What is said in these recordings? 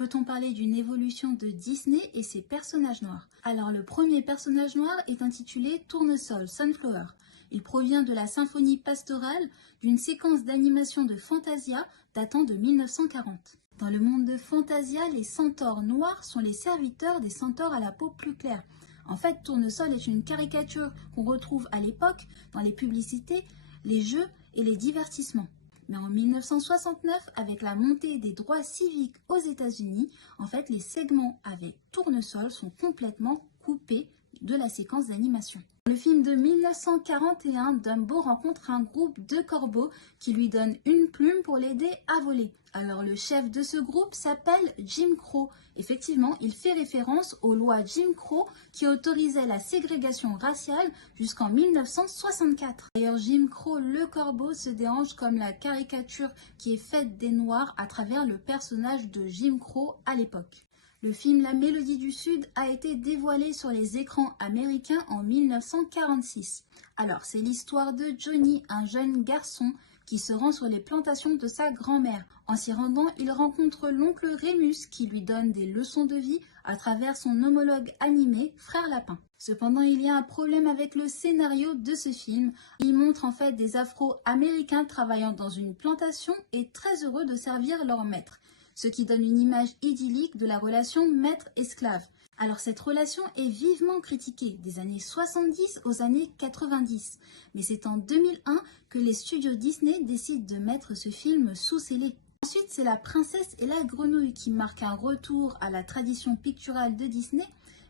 Peut-on parler d'une évolution de Disney et ses personnages noirs? Alors le premier personnage noir est intitulé Tournesol, Sunflower. Il provient de la symphonie pastorale d'une séquence d'animation de Fantasia datant de 1940. Dans le monde de Fantasia, les centaures noirs sont les serviteurs des centaures à la peau plus claire. En fait, Tournesol est une caricature qu'on retrouve à l'époque dans les publicités, les jeux et les divertissements. Mais en 1969, avec la montée des droits civiques aux États-Unis, en fait, les segments avec Tournesol sont complètement coupés de la séquence d'animation. Dans le film de 1941, Dumbo rencontre un groupe de corbeaux qui lui donnent une plume pour l'aider à voler. Alors le chef de ce groupe s'appelle Jim Crow. Effectivement, il fait référence aux lois Jim Crow qui autorisaient la ségrégation raciale jusqu'en 1964. D'ailleurs, Jim Crow, le corbeau, se dérange comme la caricature qui est faite des Noirs à travers le personnage de Jim Crow à l'époque. Le film La Mélodie du Sud a été dévoilé sur les écrans américains en 1946. Alors, c'est l'histoire de Johnny, un jeune garçon qui se rend sur les plantations de sa grand-mère. En s'y rendant, il rencontre l'oncle Rémus qui lui donne des leçons de vie à travers son homologue animé, Frère Lapin. Cependant, il y a un problème avec le scénario de ce film. Il montre en fait des Afro-Américains travaillant dans une plantation et très heureux de servir leur maître, ce qui donne une image idyllique de la relation maître-esclave. Alors cette relation est vivement critiquée des années 70 aux années 90, mais c'est en 2001 que les studios Disney décident de mettre ce film sous scellé. Ensuite, c'est La Princesse et la Grenouille qui marque un retour à la tradition picturale de Disney,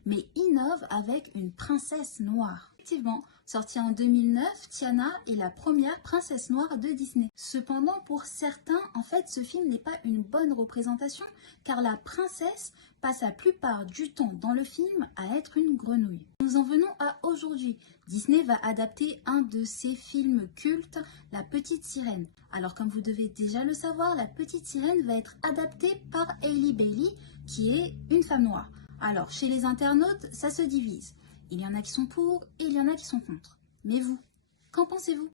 mais innove avec une princesse noire. Effectivement, sortie en 2009, Tiana est la première princesse noire de Disney. Cependant, pour certains, en fait, ce film n'est pas une bonne représentation, car la princesse passe la plupart du temps dans le film à être une grenouille. Nous en venons à aujourd'hui. Disney va adapter un de ses films cultes, La Petite Sirène. Alors, comme vous devez déjà le savoir, La Petite Sirène va être adaptée par Hailey Bailey, qui est une femme noire. Alors, chez les internautes, ça se divise. Il y en a qui sont pour et il y en a qui sont contre. Mais vous, qu'en pensez-vous ?